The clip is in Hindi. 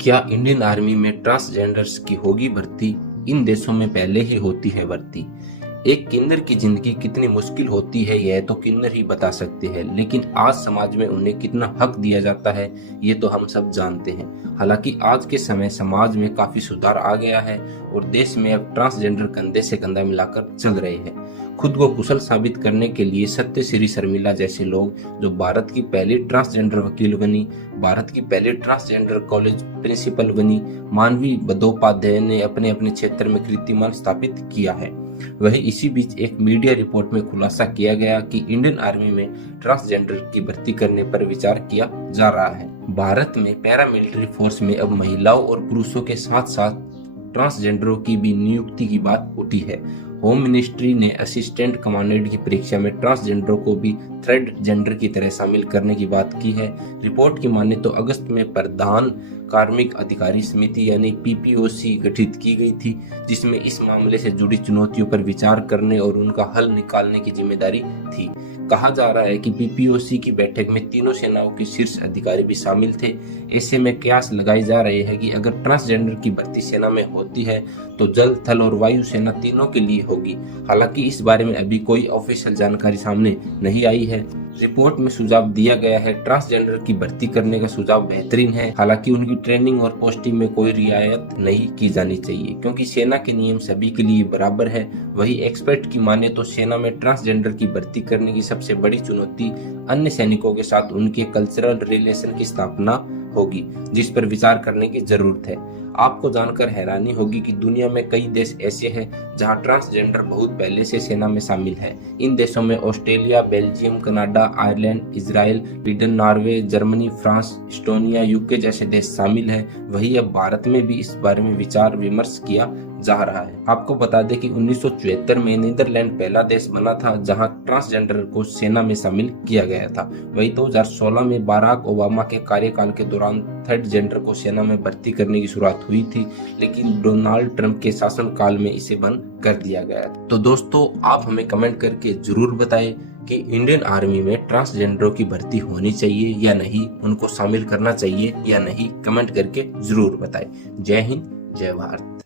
क्या इंडियन आर्मी में ट्रांसजेंडर्स की होगी भर्ती? इन देशों में पहले ही होती है भर्ती। एक किन्नर की जिंदगी कितनी मुश्किल होती है यह तो किन्नर ही बता सकते हैं, लेकिन आज समाज में उन्हें कितना हक दिया जाता है ये तो हम सब जानते हैं। हालांकि आज के समय समाज में काफी सुधार आ गया है और देश में अब ट्रांसजेंडर कंधे से कंधा मिलाकर चल रहे हैं। खुद को कुशल साबित करने के लिए सत्यश्री शर्मिला जैसे लोग, जो भारत की पहली ट्रांसजेंडर वकील बनी, भारत की पहली ट्रांसजेंडर कॉलेज प्रिंसिपल बनी, मानवी बंदोपाध्याय ने अपने अपने क्षेत्र में कीर्तिमान स्थापित किया है। वही इसी बीच एक मीडिया रिपोर्ट में खुलासा किया गया कि इंडियन आर्मी में ट्रांसजेंडर की भर्ती करने पर विचार किया जा रहा है। भारत में पैरामिलिट्री फोर्स में अब महिलाओं और पुरुषों के साथ साथ ट्रांसजेंडरों की भी नियुक्ति की बात उठी है। होम मिनिस्ट्री ने असिस्टेंट कमांडेंट की परीक्षा में ट्रांसजेंडरों को भी थर्ड जेंडर की तरह शामिल करने की बात की है। रिपोर्ट की माने तो अगस्त में प्रधान कार्मिक अधिकारी समिति यानी पीपीओसी गठित की गई थी, जिसमें इस मामले से जुड़ी चुनौतियों पर विचार करने और उनका हल निकालने की जिम्मेदारी थी। कहा जा रहा है कि पीपीओसी की बैठक में तीनों सेनाओं के शीर्ष अधिकारी भी शामिल थे। ऐसे में कयास लगाए जा रहे हैं कि अगर ट्रांसजेंडर की भर्ती सेना में होती है तो जल, थल और वायु सेना तीनों के लिए होगी। हालांकि इस बारे में अभी कोई ऑफिशियल जानकारी सामने नहीं आई है। रिपोर्ट में सुझाव दिया गया है ट्रांसजेंडर की भर्ती करने का सुझाव बेहतरीन है, हालांकि उनकी ट्रेनिंग और पोस्टिंग में कोई रियायत नहीं की जानी चाहिए, क्योंकि सेना के नियम सभी के लिए बराबर है। वही एक्सपर्ट की माने तो सेना में ट्रांसजेंडर की भर्ती करने की सबसे बड़ी चुनौती अन्य सैनिकों के साथ उनके कल्चरल रिलेशन की स्थापना होगी, जिस पर विचार करने की जरूरत है। आपको जानकर हैरानी होगी कि दुनिया में कई देश ऐसे हैं जहां ट्रांसजेंडर बहुत पहले से सेना में शामिल है। इन देशों में Australia, Belgium, Canada, Ireland, Israel, Sweden, Norway, Germany, France, Estonia, UK जैसे देश शामिल है। वही अब भारत में भी इस बारे में विचार विमर्श किया जा रहा है। आपको बता दें कि 1974 में नीदरलैंड पहला देश बना था जहां ट्रांसजेंडर को सेना में शामिल किया गया था। वही 2016 में बाराक ओबामा के कार्यकाल के दौरान थर्ड जेंडर को सेना में भर्ती करने की शुरुआत हुई थी, लेकिन डोनाल्ड ट्रंप के शासनकाल में इसे बंद कर दिया गया। तो दोस्तों, आप हमें कमेंट करके जरूर बताएं कि इंडियन आर्मी में ट्रांसजेंडरों की भर्ती होनी चाहिए या नहीं, उनको शामिल करना चाहिए या नहीं। कमेंट करके जरूर बताएं। जय हिंद, जय भारत।